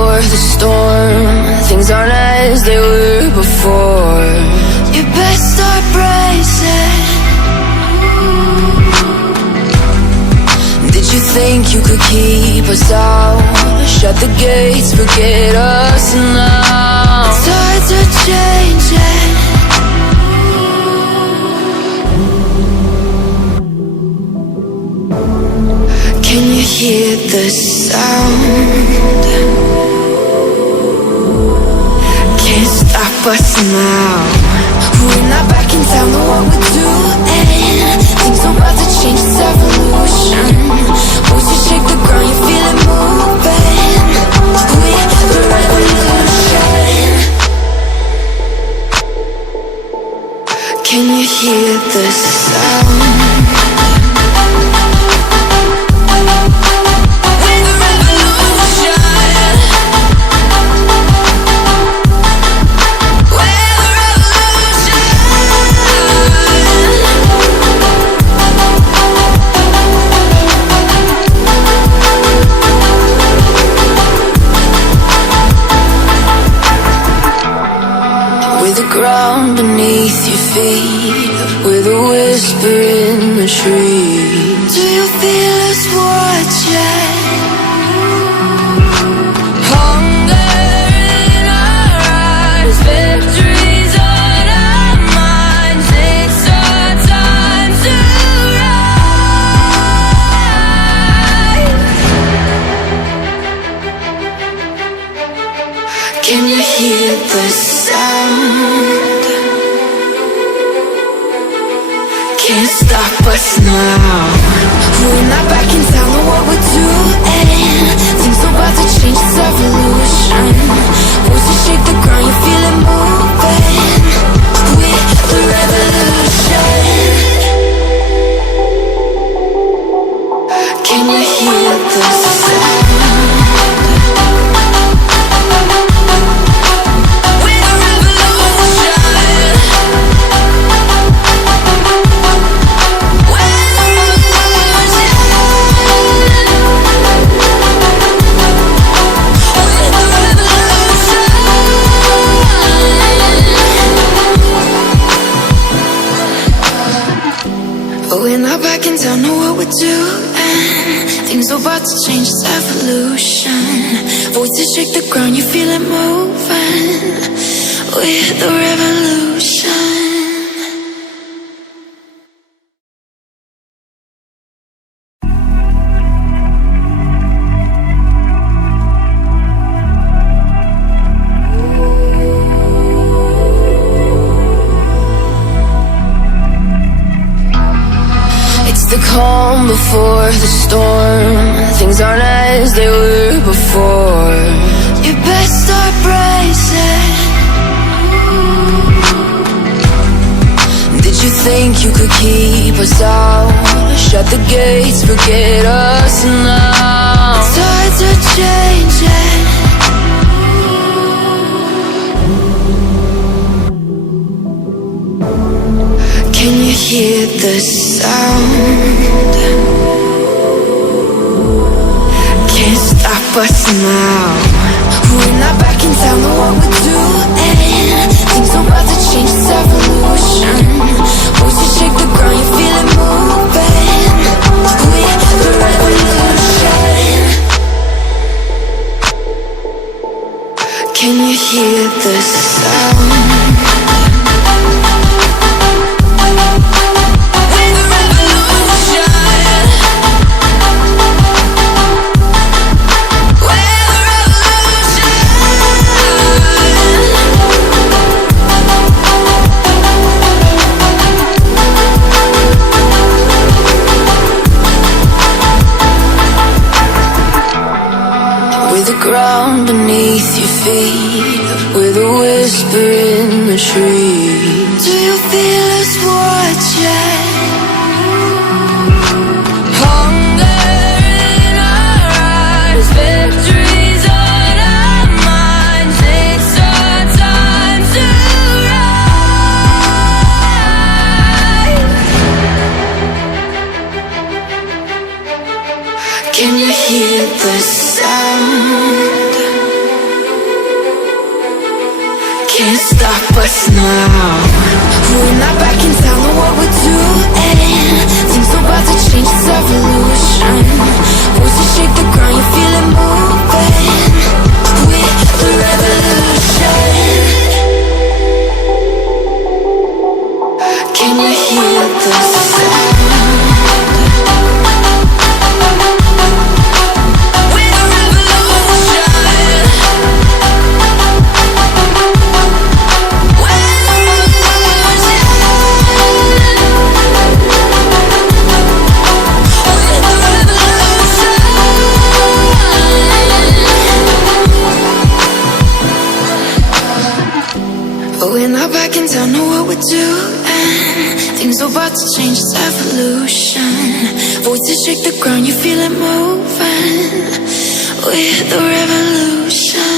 before the storm. Things aren't as they were before. You best start bracing. Did you think you could keep us out? Shut the gates, forget us now. Tides are changing. Can you hear the sound? Can't stop us now. We're not back in town, know what we're doing. Things are about to change, it's evolution. Once you shake the ground, you feel it moving. We're the revolution. Can you hear the sound? Ground beneath your feet, with a whisper in the trees. Do you feel us watching? Hunger in our eyes, victories on our minds. It's our time to rise. Can you hear the sound? Can't stop us now. We're not back in town, know what we're doing. Things are about to change, it's evolution. Once you shake the ground, you feel it moving. We're the revolution. Can you hear the sound? We're not back in town, know what we're doing. Things are about to change, it's evolution. Voices shake the ground, you feel it moving. We're the revolution. The calm before the storm. Things aren't as they were before. You best start bracing. Did you think you could keep us out? Shut the gates, forget us now. Tides are changing. Can you hear the sound? Can't stop us now. We're not back in town, know what we're doing. Things are about to change, it's evolution. Once you shake the ground, you feel it moving. We're the revolution. Can you hear the sound? Ground beneath your feet, with a whisper in the trees. Do you feel us watching? Hunger in our eyes, victories on our minds. It's our time to rise. Can you hear the sound? stop us now. We're not backing down on what we're doing. Things are about to change, it's evolution. Voices shake the ground, you feel it moving. We're the revolution. Can you hear the sound? We're not backing down on what we're doing. Things are about to change, it's evolution. Voices shake the ground, you feel it moving. We're the revolution.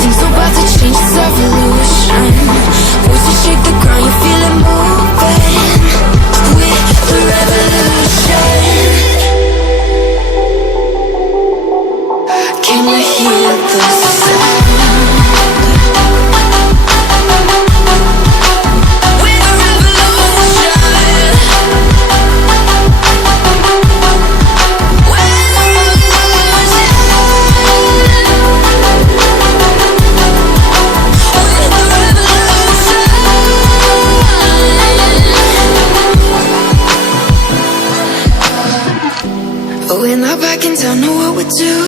Things are about to change, it's evolution. Voices shake the ground, you feel it moving. We're the revolution. Can you hear the sound? We're the revolution. We're the revolution. We're the revolution. We're not backing down on what we do.